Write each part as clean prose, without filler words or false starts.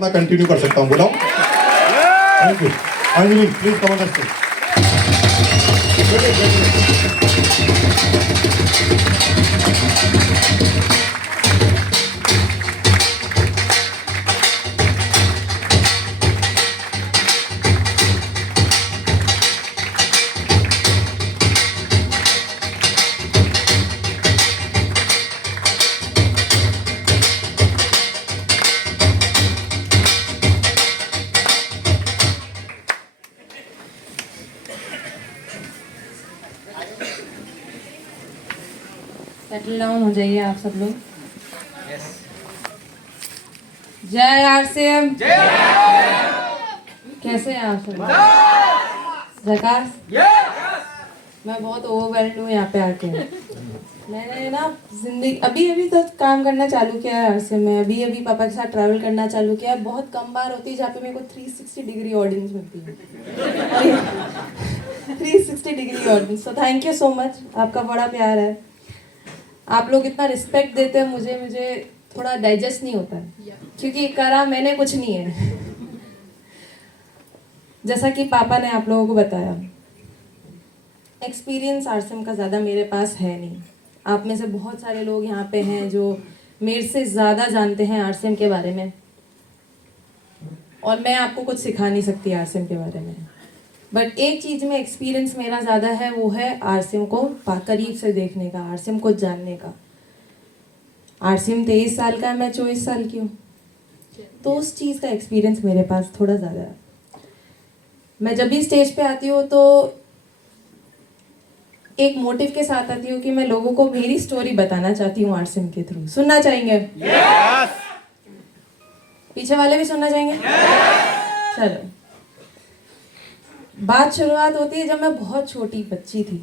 मैं कंटिन्यू कर सकता हूँ, बुलाओ। Thank you. Anjali please come on the stage. Settle down हो जाइए आप सब लोग। जय आरसीएम। कैसे हैं आप सब? जयकाश। मैं बहुत ओवरवेल्ड हूँ यहाँ पे आके। मैंने ना जिंदगी अभी तो काम करना चालू किया है आरसीएम में। अभी पापा के साथ ट्रैवल करना चालू किया है। बहुत कम बार होती है जहाँ पे मेरे को 360 डिग्री ऑडियंस मिलती है। 360 डिग्री ऑडियंस। तो थैंक यू सो मच, आपका बड़ा प्यार है। आप लोग इतना रिस्पेक्ट देते हैं मुझे थोड़ा डाइजेस्ट नहीं होता है, क्योंकि करा मैंने कुछ नहीं है। जैसा कि पापा ने आप लोगों को बताया, एक्सपीरियंस आरसीएम का ज़्यादा मेरे पास है नहीं। आप में से बहुत सारे लोग यहाँ पे हैं जो मेरे से ज़्यादा जानते हैं आरसीएम के बारे में, और मैं आपको कुछ सिखा नहीं सकती आरसीएम के बारे में। बट एक चीज़ में एक्सपीरियंस मेरा ज़्यादा है, वो है आरसीएम को करीब से देखने का, आरसीएम को जानने का। आरसीएम 23 साल का है, मैं 24 साल की हूँ, तो उस चीज़ का एक्सपीरियंस मेरे पास थोड़ा ज़्यादा है। मैं जब भी स्टेज पे आती हूँ तो एक मोटिव के साथ आती हूँ कि मैं लोगों को मेरी स्टोरी बताना चाहती हूँ आरसीएम के थ्रू। सुनना चाहेंगे? yes! पीछे वाले भी सुनना चाहेंगे? yes! चलो, बात शुरुआत होती है जब मैं बहुत छोटी बच्ची थी।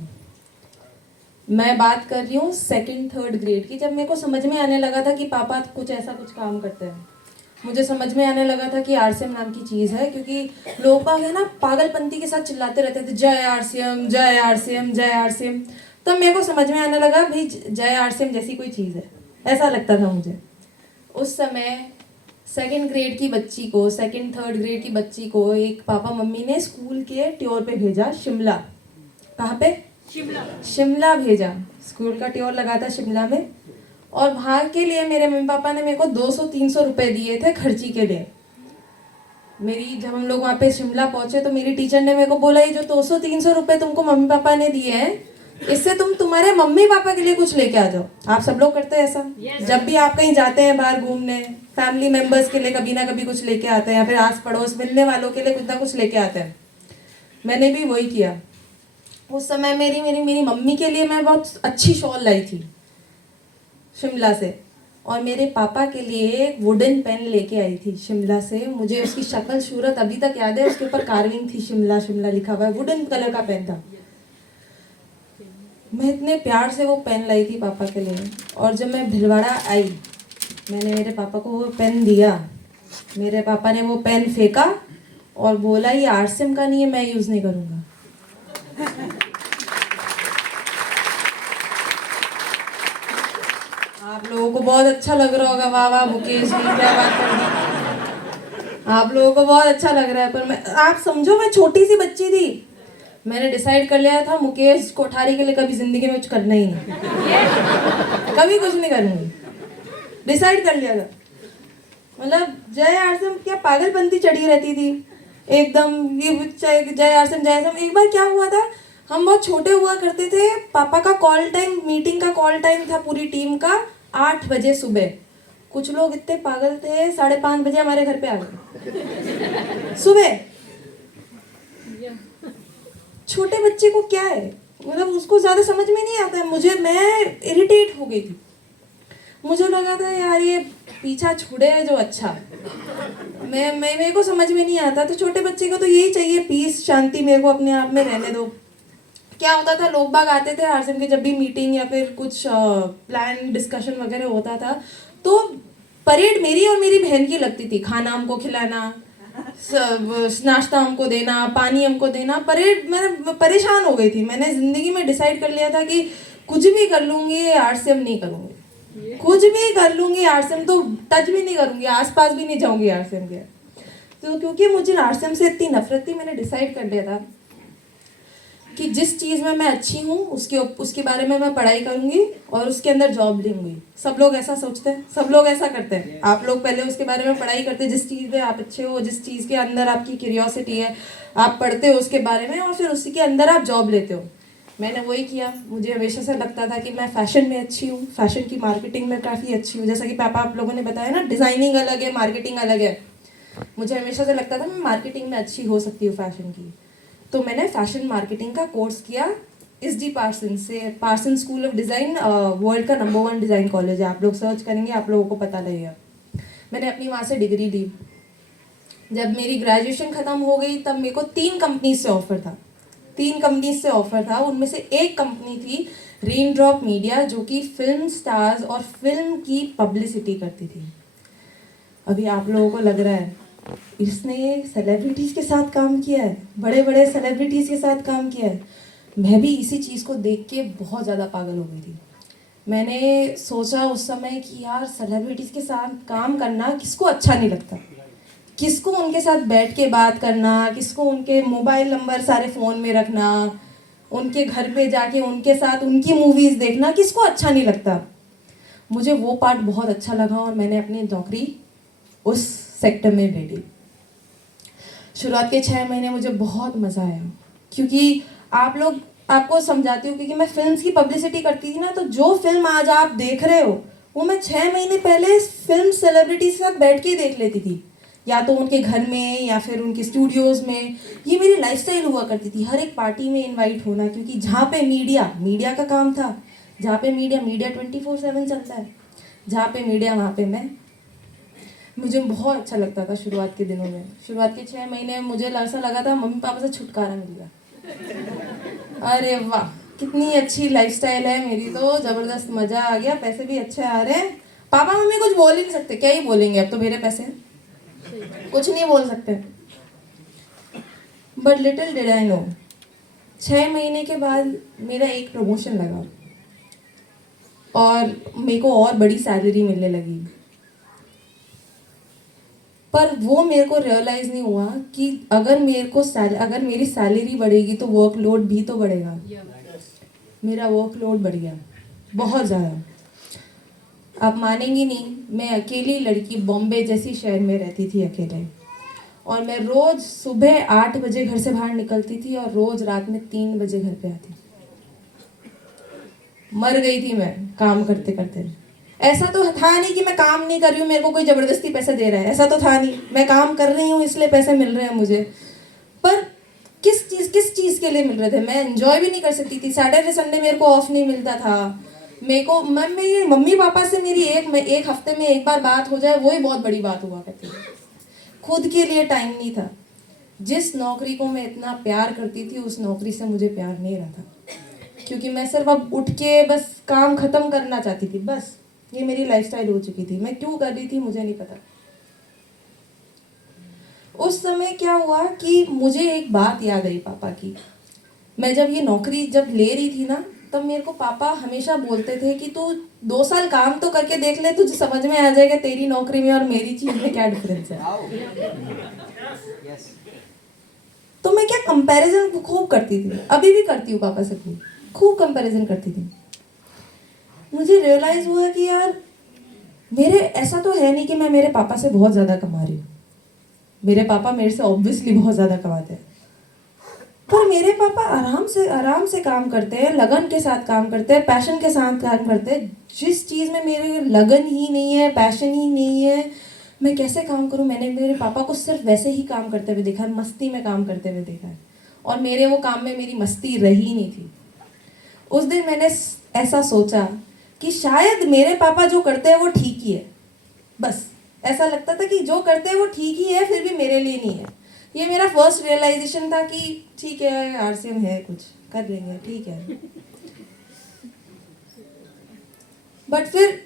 मैं बात कर रही हूँ 2nd 3rd ग्रेड की, जब मेरे को समझ में आने लगा था कि पापा कुछ काम करते हैं। मुझे समझ में आने लगा था कि आरसीएम नाम की चीज़ है, क्योंकि लोग है ना पागलपंती के साथ चिल्लाते रहते थे, जय आरसीएम जय आरसीएम जय आरसीएम। तब मेरे को समझ में आने लगा भाई जय आरसीएम जैसी कोई चीज़ है, ऐसा लगता था मुझे उस समय। 2nd ग्रेड की बच्ची को, 2nd 3rd ग्रेड की बच्ची को एक पापा मम्मी ने स्कूल के टूर पे भेजा, शिमला। कहाँ पे? शिमला भेजा। स्कूल का टूर लगा था शिमला में, और वहाँ के लिए मेरे मम्मी पापा ने मेरे को 200-300 रुपए दिए थे खर्ची के लिए। जब हम लोग वहाँ पे शिमला पहुंचे तो मेरी टीचर ने मेरे को बोला, ये जो 200-300 रुपए तुमको मम्मी पापा ने दिए हैं, इससे तुम तुम्हारे मम्मी पापा के लिए कुछ लेके आ जाओ। आप सब लोग करते हैं ऐसा? जब भी आप कहीं जाते हैं बाहर घूमने, फैमिली मेंबर्स के लिए कभी ना कभी कुछ लेके आते हैं, या फिर आस पड़ोस मिलने वालों के लिए कुछ ना कुछ लेके आते हैं। मैंने भी वही किया। उस समय मेरी मम्मी के लिए मैं बहुत अच्छी शॉल लाई थी शिमला से, और मेरे पापा के लिए एक वुडन पेन लेके आई थी शिमला से। मुझे उसकी शक्ल सूरत अभी तक याद है, उसके ऊपर कार्विंग थी, शिमला शिमला लिखा हुआ है, वुडन कलर का पेन था। मैं इतने प्यार से वो पेन लाई थी पापा के लिए, और जब मैं भिलवाड़ा आई, मैंने मेरे पापा को वो पेन दिया। मेरे पापा ने वो पेन फेंका और बोला, ये आरसीएम का नहीं है, मैं यूज़ नहीं करूँगा। आप लोगों को बहुत अच्छा लग रहा होगा। वाह वाह मुकेश जी, क्या बात कर दी। आप लोगों को बहुत अच्छा लग रहा है, पर आप समझो मैं छोटी सी बच्ची थी। मैंने डिसाइड कर लिया था मुकेश कोठारी के लिए कभी जिंदगी में कुछ करना ही नहीं, कभी कुछ नहीं करूंगी। डिसाइड कर लिया था। मतलब जय आरसीएम क्या पागलपंती चढ़ी रहती थी एकदम, ये जय आरसीएम जय आरसीएम। एक बार क्या हुआ था, हम बहुत छोटे हुआ करते थे, पापा का कॉल टाइम, मीटिंग का कॉल टाइम था पूरी टीम का 8 बजे सुबह। कुछ लोग इतने पागल थे, 5:30 बजे हमारे घर पे आ गए सुबह। छोटे बच्चे को क्या है, मतलब उसको ज्यादा समझ में नहीं आता है। मैं इरिटेट हो गई थी। मुझे लगा था यार ये पीछा छुड़े है जो अच्छा। मेरे को समझ में नहीं आता। तो छोटे बच्चे को तो यही चाहिए, पीस शांति, मेरे को अपने आप में रहने दो। क्या होता था, लोग बाग आते थे आरसीएम के, जब भी मीटिंग या फिर कुछ प्लान डिस्कशन वगैरह होता था, तो परेड मेरी और मेरी बहन की लगती थी। खाना हमको खिलाना, नाश्ता हमको देना, पानी हमको देना। परेड, मैं परेशान हो गई थी। मैंने जिंदगी में डिसाइड कर लिया था कि कुछ भी कर लूंगी, आरसीएम नहीं करूंगी। कुछ भी कर लूंगी, आरसीएम तो टच भी नहीं करूंगी, आसपास भी नहीं जाऊंगी आरसीएम के। तो क्योंकि मुझे आरसीएम से इतनी नफरत थी, मैंने डिसाइड कर लिया था कि जिस चीज़ में मैं अच्छी हूँ उसके बारे में मैं पढ़ाई करूंगी और उसके अंदर जॉब लूंगी। सब लोग ऐसा सोचते हैं, सब लोग ऐसा करते हैं। आप लोग पहले उसके बारे में पढ़ाई करते हैं, जिस चीज़ में आप अच्छे हो, जिस चीज़ के अंदर आपकी क्यूरियोसिटी है, आप पढ़ते हो उसके बारे में और फिर उसी के अंदर आप जॉब लेते हो। मैंने वही किया। मुझे हमेशा से लगता था कि मैं फैशन में अच्छी हूँ, फैशन की मार्केटिंग में काफ़ी अच्छी हूँ। जैसा कि पापा आप लोगों ने बताया ना, डिज़ाइनिंग अलग है, मार्केटिंग अलग है। मुझे हमेशा से लगता था मैं मार्केटिंग में अच्छी हो सकती हूँ फैशन की। तो मैंने फैशन मार्केटिंग का कोर्स किया SD पार्सन से। Parsons school of design world का नंबर 1 डिज़ाइन कॉलेज है। आप लोग सर्च करेंगे, आप लोगों को पता लगेगा। मैंने अपनी वहाँ से डिग्री ली। जब मेरी ग्रेजुएशन ख़त्म हो गई तब मेरे को 3 कंपनीज से ऑफ़र था। 3 कंपनीज से ऑफ़र था। उनमें से एक कंपनी थी रेन ड्रॉप मीडिया, जो कि फिल्म स्टार्स और फिल्म की पब्लिसिटी करती थी। अभी आप लोगों को लग रहा है इसने सेलिब्रिटीज़ के साथ काम किया है, बड़े बड़े सेलिब्रिटीज़ के साथ काम किया है। मैं भी इसी चीज़ को देख के बहुत ज़्यादा पागल हो गई थी। मैंने सोचा उस समय कि यार सेलिब्रिटीज़ के साथ काम करना किसको अच्छा नहीं लगता, किसको उनके साथ बैठ के बात करना, किसको उनके मोबाइल नंबर सारे फ़ोन में रखना, उनके घर पे जाके उनके साथ उनकी मूवीज़ देखना, किसको अच्छा नहीं लगता। मुझे वो पार्ट बहुत अच्छा लगा और मैंने अपनी नौकरी उस सेक्टर में ले ली। शुरुआत के 6 महीने मुझे बहुत मज़ा आया, क्योंकि आपको समझाती हूँ, क्योंकि मैं फिल्म्स की पब्लिसिटी करती थी ना। तो जो फिल्म आज आप देख रहे हो वो मैं 6 महीने पहले फिल्म सेलिब्रिटीज के साथ बैठ के ही देख लेती थी, या तो उनके घर में या फिर उनके स्टूडियोज़ में। ये मेरी लाइफस्टाइल हुआ करती थी, हर एक पार्टी में इनवाइट होना, क्योंकि जहाँ पे मीडिया का काम था, जहाँ पे मीडिया 24/7 चलता है, जहाँ पे मीडिया वहाँ पे मैं। मुझे बहुत अच्छा लगता था शुरुआत के दिनों में। शुरुआत के 6 महीने में मुझे ऐसा लगा था मम्मी पापा से छुटकारा मिल गया। अरे वाह, कितनी अच्छी लाइफस्टाइल है मेरी, तो ज़बरदस्त मज़ा आ गया, पैसे भी अच्छे आ रहे हैं। पापा मम्मी कुछ बोल ही नहीं सकते, क्या ही बोलेंगे, अब तो मेरे पैसे हैं, कुछ नहीं बोल सकते। But little did I know, 6 महीने के बाद मेरा एक प्रमोशन लगा और मेरे को और बड़ी सैलरी मिलने लगी। पर वो मेरे को रियलाइज़ नहीं हुआ कि अगर मेरी सैलरी बढ़ेगी तो वर्कलोड भी तो बढ़ेगा। मेरा वर्कलोड बढ़ गया बहुत ज़्यादा। आप मानेंगी नहीं, मैं अकेली लड़की बॉम्बे जैसी शहर में रहती थी अकेले, और मैं रोज़ सुबह 8 बजे घर से बाहर निकलती थी और रोज़ रात में 3 बजे घर पे आती। मर गई थी मैं काम करते करते। ऐसा तो था नहीं कि मैं काम नहीं कर रही हूँ, मेरे को कोई ज़बरदस्ती पैसे दे रहा है, ऐसा तो था नहीं। मैं काम कर रही हूँ इसलिए पैसे मिल रहे हैं मुझे। पर किस चीज़ के लिए मिल रहे थे, मैं एंजॉय भी नहीं कर सकती थी। सैटरडे संडे मेरे को ऑफ नहीं मिलता था। मेरे को मेरी मम्मी पापा से मेरी एक हफ्ते में एक बार बात हो जाए, वही बहुत बड़ी बात हुआ करती थी। खुद के लिए टाइम नहीं था। जिस नौकरी को मैं इतना प्यार करती थी उस नौकरी से मुझे प्यार नहीं रहा था, क्योंकि मैं सिर्फ अब उठ के बस काम ख़त्म करना चाहती थी, बस। ये मेरी लाइफस्टाइल हो चुकी थी। मैं क्यों कर रही थी मुझे नहीं पता। उस समय क्या हुआ कि मुझे एक बात याद आई पापा की। मैं जब ये नौकरी ले रही थी ना, तब मेरे को पापा हमेशा बोलते थे कि तू 2 साल काम तो करके देख ले, तुझे समझ में आ जाएगा तेरी नौकरी में और मेरी चीज़ में क्या डिफरेंस है। तो मैं क्या कंपैरिजन खूब करती थी, अभी भी करती हूँ पापा से, खूब कंपैरिजन करती थी। मुझे रियलाइज़ हुआ कि यार मेरे ऐसा तो है नहीं कि मैं मेरे पापा से बहुत ज़्यादा कमा रही हूँ। मेरे पापा मेरे से ऑब्वियसली बहुत ज़्यादा कमाते हैं, पर मेरे पापा आराम से काम करते हैं, लगन के साथ काम करते हैं, पैशन के साथ काम करते हैं। जिस चीज़ में मेरे लगन ही नहीं है, पैशन ही नहीं है, मैं कैसे काम करूं। मैंने मेरे पापा को सिर्फ वैसे ही काम करते हुए देखा है, मस्ती में काम करते हुए देखा है, और मेरे वो काम में मेरी मस्ती रही नहीं थी। उस दिन मैंने ऐसा सोचा कि शायद मेरे पापा जो करते हैं वो ठीक ही है। बस ऐसा लगता था कि जो करते हैं वो ठीक ही है, फिर भी मेरे लिए नहीं है। ये मेरा फर्स्ट रियलाइजेशन था कि ठीक है, आरसीएम है, कुछ कर लेंगे, ठीक है। बट फिर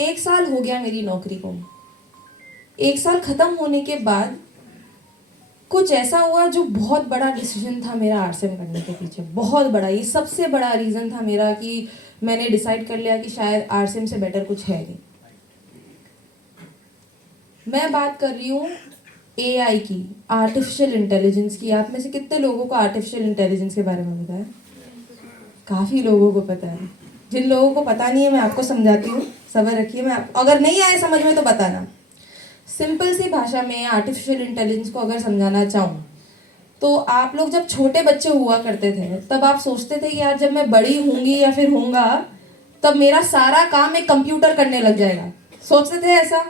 1 साल हो गया मेरी नौकरी को। 1 साल खत्म होने के बाद कुछ ऐसा हुआ जो बहुत बड़ा डिसीजन था मेरा आरसीएम करने के पीछे, बहुत बड़ा। ये सबसे बड़ा रीज़न था मेरा कि मैंने डिसाइड कर लिया कि शायद आरसीएम से बेटर कुछ है नहीं। मैं बात कर रही हूँ एआई की, आर्टिफिशियल इंटेलिजेंस की। आप में से कितने लोगों को आर्टिफिशियल इंटेलिजेंस के बारे में पता है? काफ़ी लोगों को पता है। जिन लोगों को पता नहीं है मैं आपको समझाती हूँ, सब्र रखिए। अगर नहीं आए समझ में तो बताना। सिंपल सी भाषा में आर्टिफिशियल इंटेलिजेंस को अगर समझाना चाहूँ तो आप लोग जब छोटे बच्चे हुआ करते थे तब आप सोचते थे कि यार जब मैं बड़ी होंगी या फिर होऊंगा तब मेरा सारा काम एक कंप्यूटर करने लग जाएगा। सोचते थे ऐसा?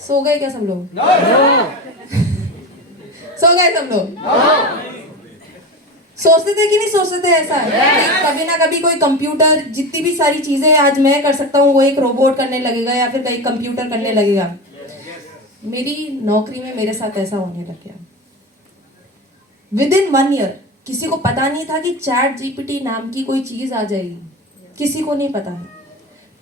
सो गए क्या सब लोग? सो गए सब लोग? सोचते थे कि नहीं सोचते थे ऐसा कि कभी ना कभी कोई कंप्यूटर, जितनी भी सारी चीजें आज मैं कर सकता हूँ वो एक रोबोट करने लगेगा या फिर कहीं कंप्यूटर करने लगेगा। मेरी नौकरी में मेरे साथ ऐसा होने लग गया। विदिन 1 ईयर किसी को पता नहीं था कि चैट जीपीटी नाम की कोई चीज आ जाएगी, किसी को नहीं पता है।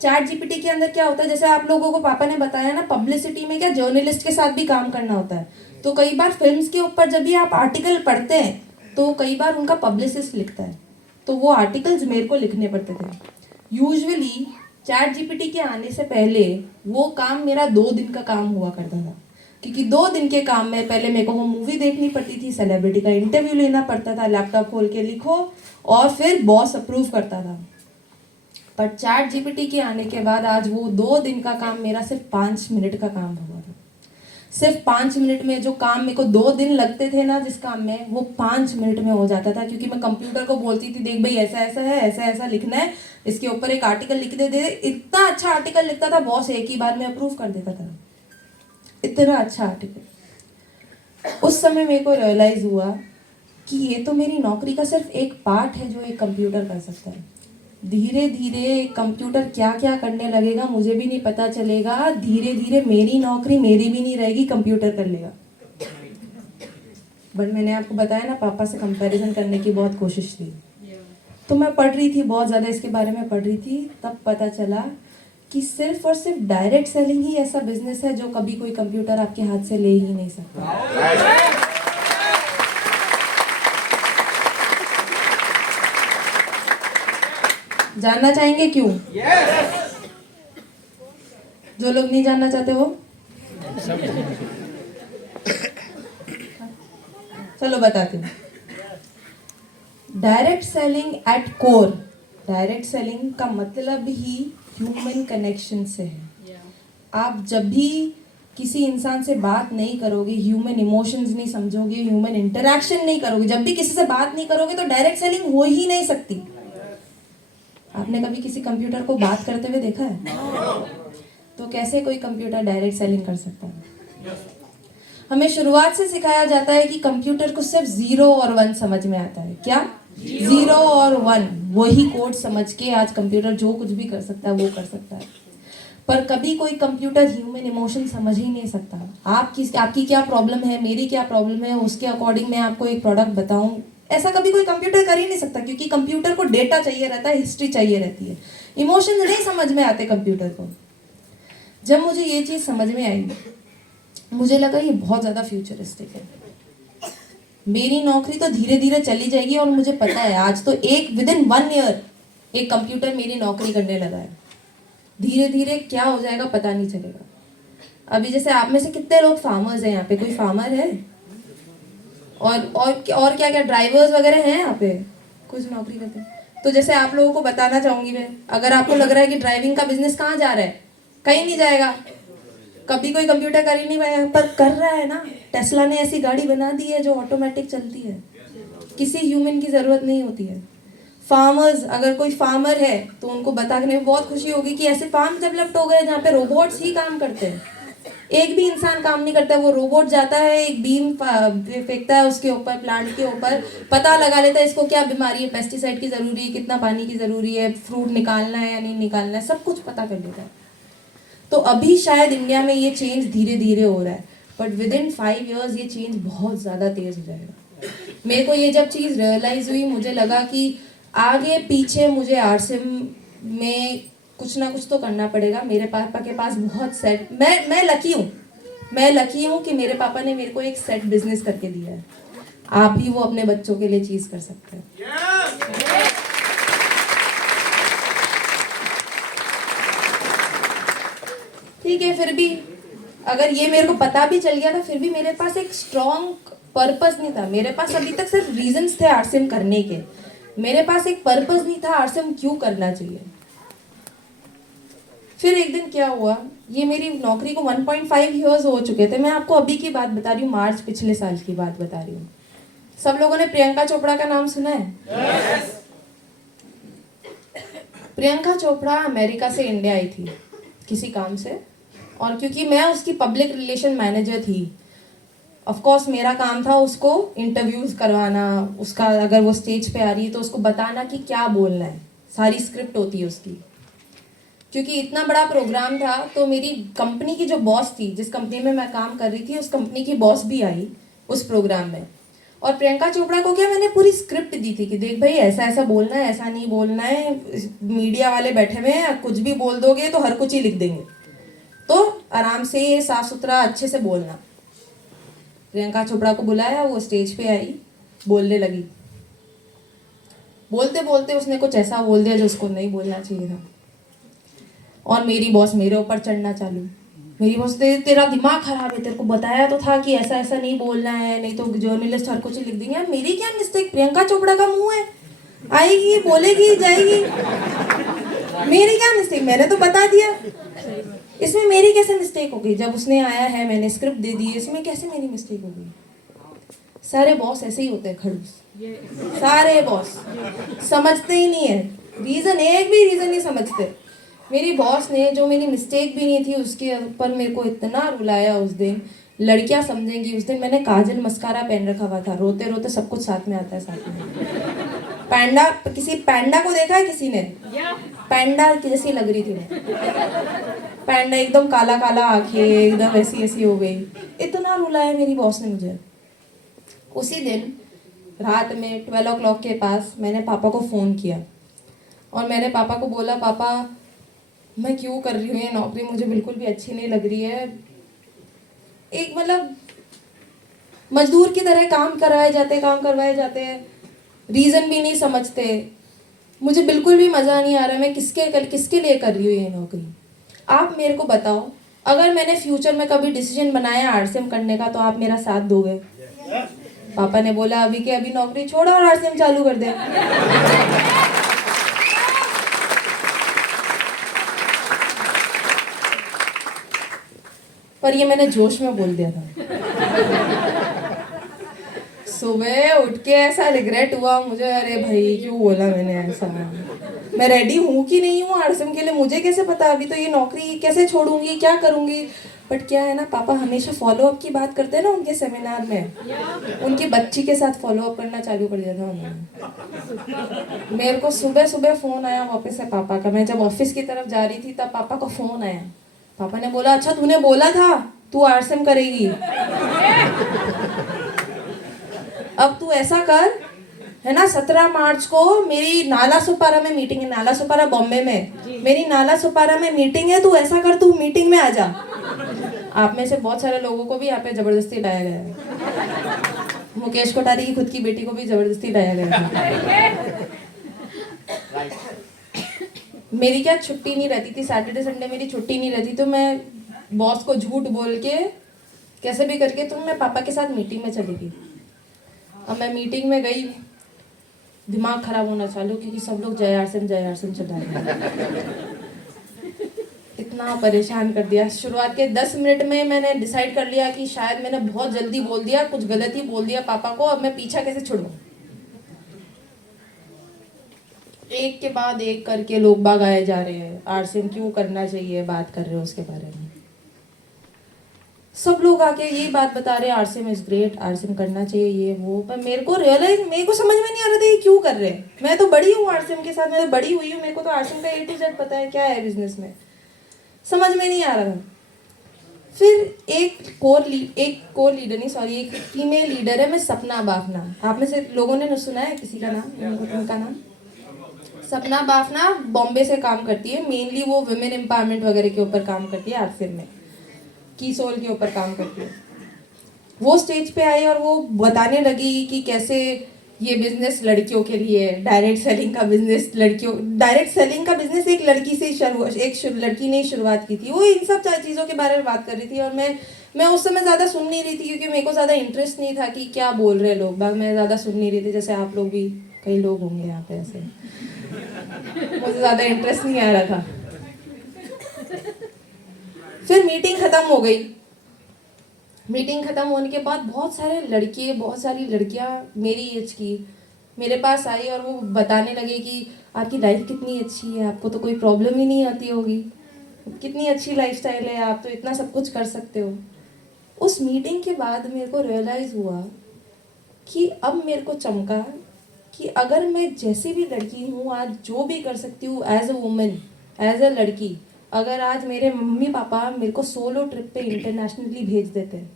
चैट जीपीटी के अंदर क्या होता है, जैसे आप लोगों को पापा ने बताया ना, पब्लिसिटी में क्या जर्नलिस्ट के साथ भी काम करना होता है। तो कई बार फिल्म्स के ऊपर जब भी आप आर्टिकल पढ़ते हैं तो कई बार उनका पब्लिसिस्ट लिखता है, तो वो आर्टिकल्स मेरे को लिखने पड़ते थे। यूजुअली चैट जीपीटी के आने से पहले वो काम मेरा 2 दिन का काम हुआ करता था, क्योंकि 2 दिन के काम में पहले मेरे को वो मूवी देखनी पड़ती थी, सेलिब्रिटी का इंटरव्यू लेना पड़ता था, लैपटॉप खोल के लिखो और फिर बॉस अप्रूव करता था। पर चैट जीपीटी के आने के बाद आज वो 2 दिन का काम मेरा सिर्फ 5 मिनट का काम हुआ था। सिर्फ 5 मिनट में जो काम मेरे को 2 दिन लगते थे ना जिस काम में, वो 5 मिनट में हो जाता था, क्योंकि मैं कंप्यूटर को बोलती थी देख भाई ऐसा ऐसा है, ऐसा ऐसा लिखना है, इसके ऊपर एक आर्टिकल लिख दे। इतना अच्छा आर्टिकल लिखता था बॉस, एक ही बार में अप्रूव कर देता था। इतना अच्छा आर्टिकल। उस समय मेरे को रियलाइज हुआ कि ये तो मेरी नौकरी का सिर्फ एक पार्ट है जो एक कंप्यूटर कर सकता है। धीरे धीरे कंप्यूटर क्या क्या करने लगेगा मुझे भी नहीं पता चलेगा। धीरे धीरे मेरी नौकरी मेरी भी नहीं रहेगी, कंप्यूटर कर लेगा। बट मैंने आपको बताया ना, पापा से कंपैरिजन करने की बहुत कोशिश थी। तो मैं पढ़ रही थी, बहुत ज़्यादा इसके बारे में पढ़ रही थी, तब पता चला कि सिर्फ और सिर्फ डायरेक्ट सेलिंग ही ऐसा बिजनेस है जो कभी कोई कंप्यूटर आपके हाथ से ले ही नहीं सकता। जानना चाहेंगे क्यों? जो लोग नहीं जानना चाहते वो चलो बताती हूँ। Direct selling at core, direct selling का मतलब ही ह्यूमन कनेक्शन से है। आप जब भी किसी इंसान से बात नहीं करोगे, ह्यूमन इमोशंस नहीं समझोगे, ह्यूमन इंटरेक्शन नहीं करोगे, जब भी किसी से बात नहीं करोगे तो डायरेक्ट सेलिंग हो ही नहीं सकती। आपने कभी किसी कंप्यूटर को बात करते हुए देखा है? तो कैसे कोई कंप्यूटर डायरेक्ट सेलिंग कर सकता है? हमें शुरुआत से सिखाया जाता है कि कंप्यूटर को सिर्फ 0 और 1 समझ में आता है। क्या? 0 और 1, वही कोड समझ के आज कंप्यूटर जो कुछ भी कर सकता है वो कर सकता है। पर कभी कोई कंप्यूटर ह्यूमन इमोशन समझ ही नहीं सकता। आपकी क्या प्रॉब्लम है, मेरी क्या प्रॉब्लम है, उसके अकॉर्डिंग मैं आपको एक प्रोडक्ट बताऊं, ऐसा कभी कोई कंप्यूटर कर ही नहीं सकता, क्योंकि कंप्यूटर को डेटा चाहिए रहता है, हिस्ट्री चाहिए रहती है, इमोशन नहीं समझ में आते कंप्यूटर को। जब मुझे ये चीज़ समझ में आई मुझे लगा ये बहुत ज़्यादा फ्यूचरिस्टिक है। मेरी नौकरी तो धीरे धीरे चली जाएगी और मुझे पता है आज तो विदिन 1 ईयर एक कंप्यूटर मेरी नौकरी करने लगा है। धीरे धीरे क्या हो जाएगा पता नहीं चलेगा। अभी जैसे आप में से कितने लोग फार्मर्स हैं यहाँ पे? कोई फार्मर है? और क्या क्या ड्राइवर्स वगैरह हैं यहाँ पे? कुछ नौकरी करते हैं। तो जैसे आप लोगों को बताना चाहूंगी मैं, अगर आपको लग रहा है कि ड्राइविंग का बिजनेस कहाँ जा रहा है, कहीं नहीं जाएगा, कभी कोई कंप्यूटर कर ही नहीं पाएगा, पर कर रहा है ना। टेस्ला ने ऐसी गाड़ी बना दी है जो ऑटोमेटिक चलती है, किसी ह्यूमन की जरूरत नहीं होती है। फार्मर्स, अगर कोई फार्मर है तो उनको बताने में बहुत खुशी होगी कि ऐसे फार्म डेवलप्ड हो गए जहाँ पे रोबोट्स ही काम करते हैं, एक भी इंसान काम नहीं करता। वो रोबोट जाता है, एक बीम फेंकता है उसके ऊपर, प्लांट के ऊपर, पता लगा लेता है इसको क्या बीमारी है, पेस्टिसाइड की जरूरी है, कितना पानी की जरूरी है, फ्रूट निकालना है या नहीं निकालना है, सब कुछ पता कर लेता है। तो अभी शायद इंडिया में ये चेंज धीरे धीरे हो रहा है, बट विदिन 5 ईयर्स ये चेंज बहुत ज़्यादा तेज हो जाएगा। मेरे को ये जब चीज़ रियलाइज हुई मुझे लगा कि आगे पीछे मुझे आरसीएम में कुछ ना कुछ तो करना पड़ेगा। मेरे पापा के पास बहुत सेट, मैं लकी हूँ कि मेरे पापा ने मेरे को एक सेट बिजनेस करके दिया है। आप भी वो अपने बच्चों के लिए चीज़ कर सकते हैं। ठीक है, फिर भी अगर ये मेरे को पता भी चल गया था, फिर भी मेरे पास एक स्ट्रॉन्ग पर्पस नहीं था। मेरे पास अभी तक सिर्फ रीजंस थे आरसीएम करने के, मेरे पास एक पर्पस नहीं था आरसीएम क्यों करना चाहिए। फिर एक दिन क्या हुआ, ये मेरी नौकरी को 1.5 ईयर्स हो चुके थे। मैं आपको अभी की बात बता रही हूँ, मार्च पिछले साल की बात बता रही हूँ। सब लोगों ने प्रियंका चोपड़ा का नाम सुना है? yes! प्रियंका चोपड़ा अमेरिका से इंडिया आई थी किसी काम से, और क्योंकि मैं उसकी पब्लिक रिलेशन मैनेजर थी, ऑफ कोर्स मेरा काम था उसको इंटरव्यूज करवाना, उसका अगर वो स्टेज पे आ रही है तो उसको बताना कि क्या बोलना है, सारी स्क्रिप्ट होती है उसकी। क्योंकि इतना बड़ा प्रोग्राम था तो मेरी कंपनी की जो बॉस थी, जिस कंपनी में मैं काम कर रही थी, उस कंपनी की बॉस भी आई उस प्रोग्राम में। और प्रियंका चोपड़ा को क्या, मैंने पूरी स्क्रिप्ट दी थी कि देख भाई ऐसा ऐसा बोलना है, ऐसा नहीं बोलना है, मीडिया वाले बैठे हुए हैं, कुछ भी बोल दोगे तो हर कुछ ही लिख देंगे, तो आराम से साफ सुथरा अच्छे से बोलना। प्रियंका चोपड़ा को बुलाया, वो स्टेज पे आई, बोलने लगी। बोलते बोलते उसने कुछ ऐसा बोल दिया जो उसको नहीं बोलना चाहिए था, और मेरी बॉस मेरे ऊपर चढ़ना चालू। मेरी बॉस, तेरा दिमाग खराब है, तेरे को बताया तो था कि ऐसा ऐसा नहीं बोलना है, नहीं तो जर्नलिस्ट हर कुछ लिख देंगे। मेरी क्या मिस्टेक, प्रियंका चोपड़ा का मुंह है, आएगी बोलेगी जाएगी, मेरी क्या मिस्टेक, मैंने तो बता दिया, इसमें मेरी कैसे मिस्टेक हो गई? जब उसने आया है, मैंने स्क्रिप्ट दे दी, इसमें कैसे मेरी मिस्टेक हो गई? सारे बॉस ऐसे ही होते हैं, खड़ूस, सारे बॉस समझते ही नहीं है रीजन, एक भी रीजन नहीं समझते। मेरी बॉस ने, जो मेरी मिस्टेक भी नहीं थी, उसके ऊपर मेरे को इतना रुलाया उस दिन। लड़कियां समझेंगी, उस दिन मैंने काजल मस्कारा पहन रखा हुआ था, रोते रोते सब कुछ साथ में आता है साथ में। पैंडा, किसी पैंडा को देखा है किसी ने? पैंडा की जैसी लग रही थी मैं, पैंडा एकदम काला काला आंखें, एकदम ऐसी ऐसी हो गई। इतना रुलाया मेरी बॉस ने मुझे। उसी दिन रात में 12 o'clock के पास मैंने पापा को फ़ोन किया, और मैंने पापा को बोला, पापा मैं क्यों कर रही हूँ ये नौकरी, मुझे बिल्कुल भी अच्छी नहीं लग रही है। एक मतलब मजदूर की तरह काम करवाए जाते हैं, रीज़न भी नहीं समझते, मुझे बिल्कुल भी मज़ा नहीं आ रहा, मैं किसके लिए कर रही हूँ ये नौकरी। आप मेरे को बताओ, अगर मैंने फ्यूचर में कभी डिसीजन बनाया आरसीएम करने का, तो आप मेरा साथ दोगे? पापा ने बोला, अभी के अभी नौकरी छोड़ और आरसीएम चालू कर दे। पर ये मैंने जोश में बोल दिया था। सुबह उठ के ऐसा रिग्रेट हुआ मुझे, अरे भाई क्यों बोला मैंने ऐसा, मैं रेडी हूँ कि नहीं हूँ आरसीएम के लिए मुझे कैसे पता, अभी तो ये नौकरी कैसे छोड़ूंगी, क्या करूंगी। बट क्या है ना, पापा हमेशा फॉलो अप की बात करते हैं ना उनके सेमिनार में, उनकी बच्ची के साथ फॉलो अप करना चालू कर दिया था उन्होंने। मेरे को सुबह सुबह फोन आया ऑफिस से पापा का, मैं जब ऑफिस की तरफ जा रही थी तब पापा का फोन आया। पापा ने बोला, अच्छा तूने बोला था तू आरसीएम करेगी, अब तू ऐसा कर, है ना, 17 मार्च को मेरी नाला सुपारा में मीटिंग है, नाला सुपारा बॉम्बे में, मेरी नाला सुपारा में मीटिंग है, तू ऐसा कर, तू मीटिंग में आ जा। आप में से बहुत सारे लोगों को भी यहाँ पे जबरदस्ती लाया गया है, मुकेश कोठारी की खुद की बेटी को भी जबरदस्ती लाया गया है। मेरी क्या छुट्टी नहीं रहती थी, सैटरडे संडे मेरी छुट्टी नहीं रहती, तो मैं बॉस को झूठ बोल के कैसे भी करके तो मैं पापा के साथ मीटिंग में चली गई। अब मैं मीटिंग में गई, दिमाग खराब होना चालू, क्योंकि सब लोग जय आरसीएम चला रहे। इतना परेशान कर दिया। शुरुआत के 10 मिनट में मैंने डिसाइड कर लिया कि शायद मैंने बहुत जल्दी बोल दिया, कुछ गलत ही बोल दिया पापा को, अब मैं पीछा कैसे छोड़ूं। एक के बाद एक करके लोग बाग आए जा रहे हैं, आरसीएम क्यों करना चाहिए, बात कर रहे हो उसके बारे में। सब लोग आके यही बात बता रहे हैं, आरसीएम इज ग्रेट, आरसीएम करना चाहिए, ये वो। पर मेरे को समझ में नहीं आ रहा था ये क्यों कर रहे हैं। मैं तो बड़ी हूँ आरसीएम के साथ, मैं तो बड़ी हुई हूँ, मेरे को तो आरसीएम का A to Z पता है क्या है बिजनेस में, समझ में नहीं आ रहा था। फिर एक फीमेल लीडर है, मैं सपना बाफना, आप में से लोगों ने सुना है किसी का नाम, उनका नाम सपना बाफना, बॉम्बे से काम करती है, मेनली वो वुमेन एम्पावरमेंट वगैरह के ऊपर काम करती है, आरसीएम में की सोल के ऊपर काम करती है। वो स्टेज पे आई और वो बताने लगी कि कैसे ये बिजनेस लड़कियों के लिए है, डायरेक्ट सेलिंग का बिजनेस लड़कियों, डायरेक्ट सेलिंग का बिजनेस एक लड़की से लड़की ने ही शुरुआत की थी। वो इन सब चीज़ों के बारे में बात कर रही थी और मैं उस समय ज़्यादा सुन नहीं रही थी क्योंकि मेरे को ज़्यादा इंटरेस्ट नहीं था कि क्या बोल रहे लोग बाग। मैं ज़्यादा सुन नहीं रही थी, जैसे आप लोग भी कई लोग होंगे यहाँ पे ऐसे। मुझे ज़्यादा इंटरेस्ट नहीं आ रहा था। फिर मीटिंग ख़त्म हो गई। मीटिंग ख़त्म होने के बाद बहुत सारे लड़के, बहुत सारी लड़कियां मेरी एज की मेरे पास आई और वो बताने लगे कि आपकी लाइफ कितनी अच्छी है, आपको तो कोई प्रॉब्लम ही नहीं आती होगी, कितनी अच्छी लाइफस्टाइल है, आप तो इतना सब कुछ कर सकते हो। उस मीटिंग के बाद मेरे को रियलाइज़ हुआ कि अब मेरे को चमका कि अगर मैं जैसी भी लड़की हूँ आज, जो भी कर सकती हूँ as a woman, as a लड़की, अगर आज मेरे मम्मी पापा मेरे को सोलो ट्रिप पे इंटरनेशनली भेज देते हैं,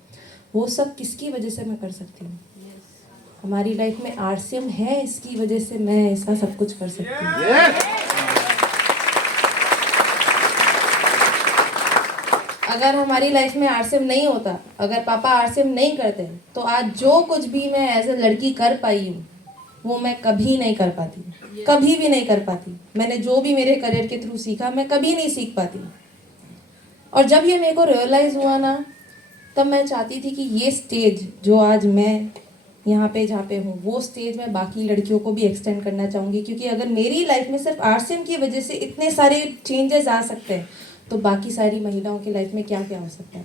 वो सब किसकी वजह से मैं कर सकती हूँ? हमारी लाइफ में आरसीएम है, इसकी वजह से मैं ऐसा सब कुछ कर सकती हूँ। अगर हमारी लाइफ में आरसीएम नहीं होता, अगर पापा आरसीएम नहीं करते, तो आज जो कुछ भी मैं एज अ लड़की कर पाई हूँ वो मैं कभी नहीं कर पाती, कभी भी नहीं कर पाती। मैंने जो भी मेरे करियर के थ्रू सीखा मैं कभी नहीं सीख पाती। और जब ये मेरे को रियलाइज़ हुआ ना, तब मैं चाहती थी कि ये स्टेज जो आज मैं यहाँ पे जहाँ पे हूँ, वो स्टेज मैं बाकी लड़कियों को भी एक्सटेंड करना चाहूँगी। क्योंकि अगर मेरी लाइफ में सिर्फ आरसीएम की वजह से इतने सारे चेंजेस आ सकते हैं, तो बाकी सारी महिलाओं की लाइफ में क्या क्या हो सकता है।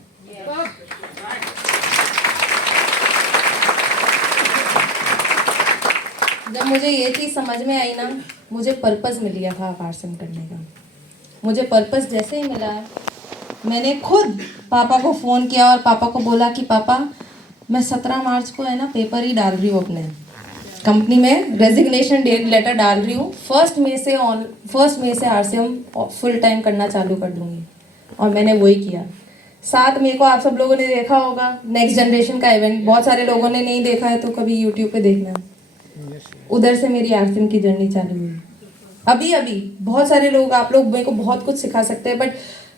जब मुझे ये चीज़ समझ में आई ना, मुझे पर्पस मिल गया था आरसीएम करने का। मुझे पर्पस जैसे ही मिला, मैंने खुद पापा को फ़ोन किया और पापा को बोला कि पापा मैं 17 मार्च को है ना पेपर ही डाल रही हूँ, अपने कंपनी में रेजिग्नेशन लेटर डाल रही हूँ। फर्स्ट मई से आरसीएम फुल टाइम करना चालू कर दूँगी। और मैंने वही किया। साथ में को आप सब लोगों ने देखा होगा नेक्स्ट जनरेशन का इवेंट, बहुत सारे लोगों ने नहीं देखा है तो कभी यूट्यूब पे देखना। उधर से मेरी आरसीएम की जर्नी चालू हुई। अभी बहुत सारे लोग, आप लोग मेरे को बहुत कुछ सिखा सकते हैं, बट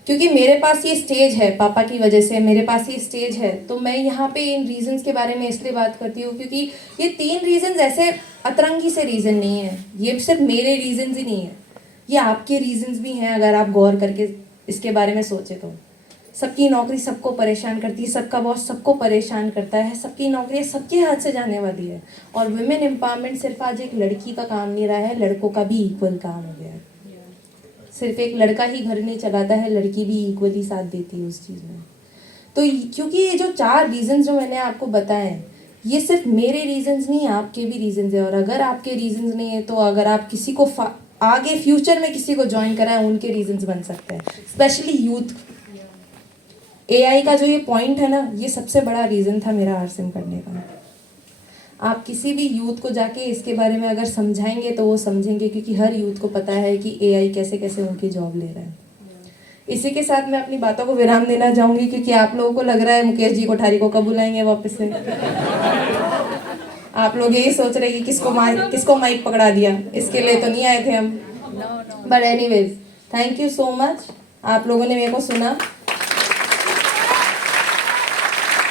क्योंकि मेरे पास ये स्टेज है, पापा की वजह से मेरे पास ये स्टेज है, तो मैं यहाँ पे इन रीजंस के बारे में इसलिए बात करती हूँ क्योंकि ये 3 रीजंस ऐसे अतरंगी से रीज़न नहीं है। ये सिर्फ मेरे रीजंस ही नहीं है, ये आपके रीजंस भी हैं अगर आप गौर करके इसके बारे में सोचे तो। सबकी नौकरी सबको परेशान करती है, सबका बॉस सबको परेशान करता है, सबकी नौकरी सबके हाथ से जाने वाली है। और वुमेन एम्पावरमेंट सिर्फ आज एक लड़की का काम नहीं रहा है, लड़कों का भी इक्वल काम हो गया है। सिर्फ एक लड़का ही घर नहीं चलाता है, लड़की भी इक्वली साथ देती है उस चीज़ में। तो क्योंकि ये जो 4 रीजंस जो मैंने आपको बताए हैं, ये सिर्फ मेरे रीजंस नहीं, आपके भी रीजंस है। और अगर आपके रीजंस नहीं है तो अगर आप किसी को आगे फ्यूचर में किसी को ज्वाइन कराएं, उनके रीजंस बन सकते हैं, स्पेशली यूथ। एआई का जो ये पॉइंट है ना, ये सबसे बड़ा रीज़न था मेरा आरसीएम करने का। आप किसी भी यूथ को जाके इसके बारे में अगर समझाएंगे तो वो समझेंगे, क्योंकि हर यूथ को पता है कि एआई कैसे कैसे उनकी जॉब ले रहा है। इसी के साथ मैं अपनी बातों को विराम देना चाहूँगी, क्योंकि आप लोगों को लग रहा है मुकेश जी कोठारी को कब बुलाएंगे वापस से। आप लोग यही सोच रहे कि किसको माइक पकड़ा दिया, इसके लिए तो नहीं आए थे हम। But anyways, thank you so much, आप लोगों ने मेरे को सुना।